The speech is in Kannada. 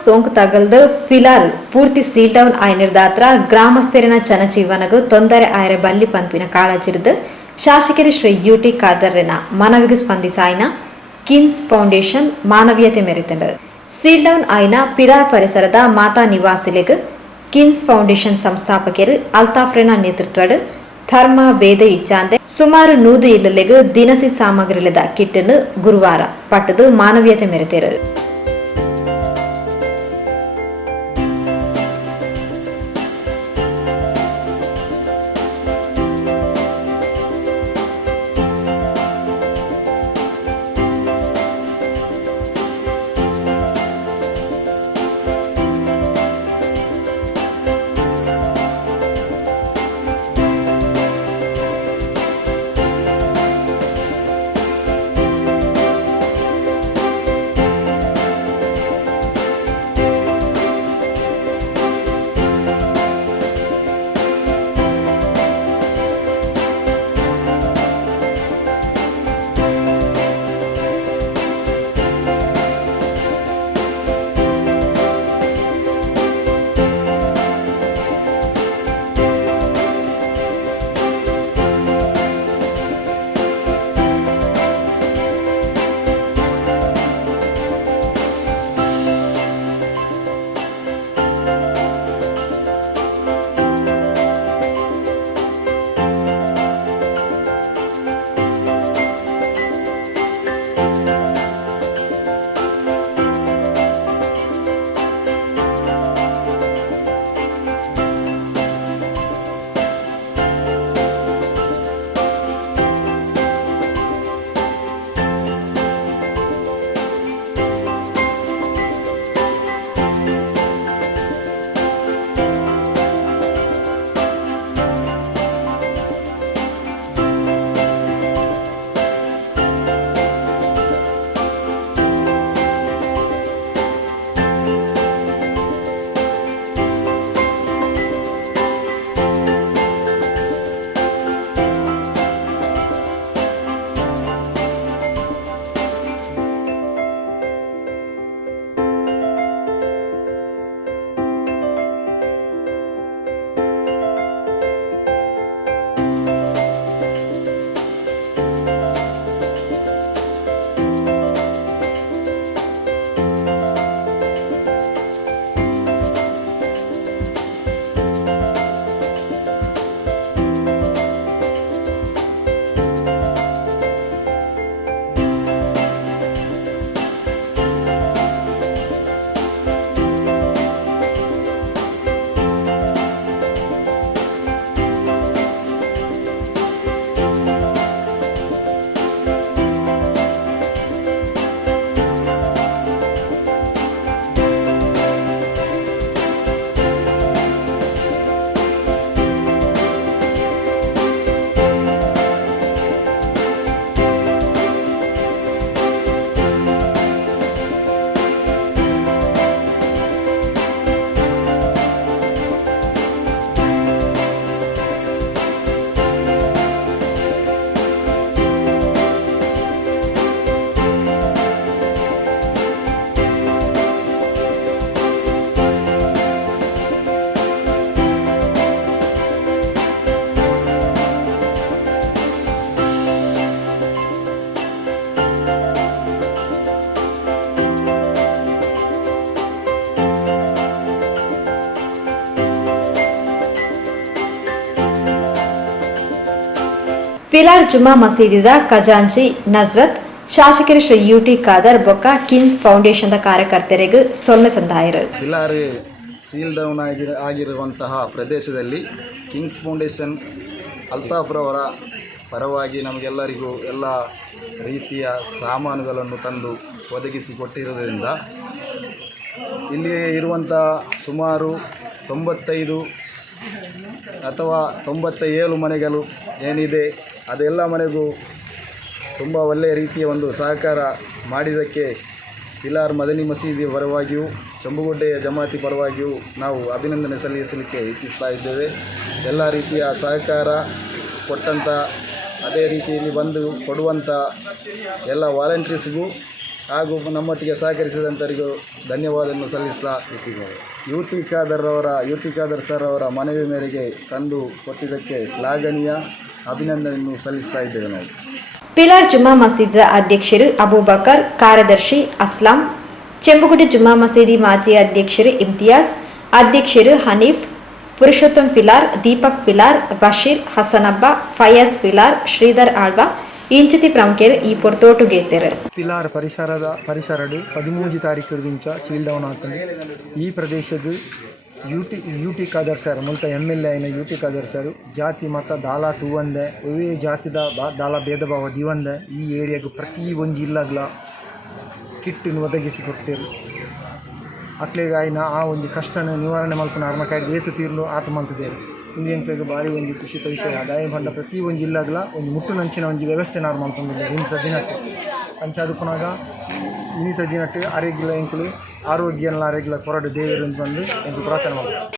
ಸೋಂಕು ತಗಲ್ದು ಪಿಲಾರ್ ಪೂರ್ತಿ ಸೀಲ್ ಡೌನ್ ಆಯ್ನಿರ್ದಾತ್ರ ಗ್ರಾಮಸ್ಥರಿನ ಜನಜೀವನಗೂ ತೊಂದರೆ ಆಯ್ರೆ ಬಲ್ಲಿ ಪಂಪಿನ ಕಾಳಜಿರ್ದು ಶಾಸಕರು ಶ್ರೀ ಯುಟಿ ಖಾದರ್ನ ಮನವಿಗೆ ಸ್ಪಂದಿಸಾಯ್ನ ಕಿನ್ಸ್ ಫೌಂಡೇಶನ್ ಮಾನವೀಯತೆ ಮೆರೆತಂಡು ಸೀಲ್ ಡೌನ್ ಆಯ್ನ ಪಿಲಾರ್ ಪರಿಸರದ ಮಾತಾ ನಿವಾಸಿಲೆಗ್ ಕಿನ್ಸ್ ಫೌಂಡೇಶನ್ ಸಂಸ್ಥಾಪಕರು ಅಲ್ತಾಫ್ರೆನ ನೇತೃತ್ವಡ್ ಧರ್ಮ ಭೇದ ಇಚ್ಛಾಂದೆ ಸುಮಾರು 100 ಇಲ್ಲಲೆಗ್ ದಿನಸಿ ಸಾಮಗ್ರಿಲದ ಕಿಟ್ಟನ್ನು ಗುರುವಾರ ಪಟ್ಟದು ಮಾನವೀಯತೆ ಮೆರೆತೇರು. ಪಿಲಾರ್ ಜುಮಾ ಮಸೀದಿದ ಖಜಾಂಚಿ ನಜ್ರತ್ ಶಾಸಕರು ಶ್ರೀ ಯುಟಿ ಖಾದರ್ ಬೊಕ್ಕ ಕಿನ್ಸ್ ಫೌಂಡೇಶನ್ ಕಾರ್ಯಕರ್ತರಿಗೆ ಸೊನ್ನೆ ಸಂದಾಯರು. ಪಿಲಾರ್ ಸೀಲ್ ಡೌನ್ ಆಗಿರುವಂತಹ ಪ್ರದೇಶದಲ್ಲಿ ಕಿಂಗ್ಸ್ ಫೌಂಡೇಶನ್ ಅಲ್ತಾಫ್ರವರ ಪರವಾಗಿ ನಮಗೆಲ್ಲರಿಗೂ ಎಲ್ಲ ರೀತಿಯ ಸಾಮಾನುಗಳನ್ನು ತಂದು ಒದಗಿಸಿಕೊಟ್ಟಿರುವುದರಿಂದ ಇಲ್ಲಿ ಇರುವಂಥ ಸುಮಾರು 95 ಅಥವಾ 97 ಮನೆಗಳು ಏನಿದೆ ಅದೆಲ್ಲ ಮನೆಗೂ ತುಂಬ ಒಳ್ಳೆಯ ರೀತಿಯ ಒಂದು ಸಹಕಾರ ಮಾಡಿದ್ದಕ್ಕೆ ಪಿಲಾರ್ ಮದನಿ ಮಸೀದಿ ಪರವಾಗಿಯೂ ಚಂಬುಗುಡ್ಡೆಯ ಜಮಾತಿ ಪರವಾಗಿಯೂ ನಾವು ಅಭಿನಂದನೆ ಸಲ್ಲಿಸಲಿಕ್ಕೆ ಇಚ್ಛಿಸ್ತಾ ಇದ್ದೇವೆ. ಎಲ್ಲ ರೀತಿಯ ಸಹಕಾರ ಕೊಟ್ಟಂಥ ಅದೇ ರೀತಿಯಲ್ಲಿ ಬಂದು ಕೊಡುವಂಥ ಎಲ್ಲ ವಾಲಂಟಿಯರ್ಸ್ಗೂ ಹಾಗೂ ನಮ್ಮೊಟ್ಟಿಗೆ ಸಹಕರಿಸಿದಂಥವರಿಗೂ ಧನ್ಯವಾದವನ್ನು ಸಲ್ಲಿಸ್ತಾ ಯು ಟಿ ಖಾದರ್ ಸರ್ ಅವರ ಮನವಿ ಮೇರೆಗೆ ತಂದು ಕೊಟ್ಟಿದ್ದಕ್ಕೆ ಶ್ಲಾಘನೀಯ ಅಭಿನಂದನೆಯನ್ನು ಸಲ್ಲಿಸ್ತಾ ಇದ್ದೇವೆ ನಾವು. ಪಿಲಾರ್ ಜುಮ್ಮಾ ಮಸೀದಿಯ ಅಧ್ಯಕ್ಷರು ಅಬೂಬಕರ್, ಕಾರ್ಯದರ್ಶಿ ಅಸ್ಲಾಂ, ಚೆಂಬುಗುಡಿ ಜುಮ್ಮಾ ಮಸೀದಿ ಮಾಜಿ ಅಧ್ಯಕ್ಷರು ಇಮ್ತಿಯಾಜ್, ಅಧ್ಯಕ್ಷರು ಹನೀಫ್, ಪುರುಷೋತ್ತಮ್ ಪಿಲಾರ್, ದೀಪಕ್ ಪಿಲಾರ್, ಬಶೀರ್, ಹಸನಬ್ಬ, ಫಯಾಜ್ ಪಿಲಾರ್, ಶ್ರೀಧರ್ ಆಳ್ವ ಇಂಚಿತಿ ಪ್ರಮುಖರು ಈ ಪೊರ್ತೋಟುಗೇತೆರು. ಪಿಲಾರ್ ಪರಿಸರಡು 13 ತಾರೀಕು ದಿಂಚ ಸೀಲ್ ಡೌನ್ ಆಗ್ತದೆ. ಈ ಪ್ರದೇಶದ ಯು ಟಿ ಖಾದರ್ ಸರ್ ಮುಲ್ತ MLA అయిన ಯು ಟಿ ಖಾದರ್ ಸರ್ ಜಾತಿ ಮತ ದಾಲ ತೂವಂದೆ ಒವೇ ಜಾತಿದ ದಾಲ ಭೇದ ಭಾವ ದಿವಂದೆ ಈ ಏರಿಯಾಗ ಪ್ರತಿ ಒಂದು ಜಿಲ್ಲಾಗ್ಲ ಕಿಟ್ಟನ್ನು ಒದಗಿಸಿ ಕೊಡ್ತೇರು. ಅಟ್ಲೆಗೆ ಆಯ್ನ ಆ ಒಂದು ಕಷ್ಟನ ನಿವಾರಣೆ ಮಲ್ಪನ ಅರ್ಮಕಾಯ್ದು ಏತು ತೀರ್ಲು ಆತ ಮಂತಿದ್ದೇವೆ. ಇಂದಿನ ಭಾರಿ ಒಂದು ಖುಷಿತ ವಿಷಯ ಆದಾಯ ಬಂಡ ಪ್ರತಿ ಒಂದು ಜಿಲ್ಲಾಗ್ಲ ಒಂದು ಮುಟ್ಟುನಂಚಿನ ಒಂದು ವ್ಯವಸ್ಥೆ ನಾವು ಮಾಡ್ಕೊಂಡಿದ್ದೇವೆ. ಇಂಥ ದಿನಕ್ಕೆ ಪಂಚಾದುಪನಾಗ ಇನ್ನಿತ ದಿನಕ್ಕೆ ಆರೋಗ್ಯ ಎಂಕುಲು ಆರೋಗ್ಯ ಕೊರಡು ದೇವರು ಅಂತ ಬಂದು ಎಂದು ಪ್ರಾರ್ಥನೆ ಮಾಡ್ತಾರೆ.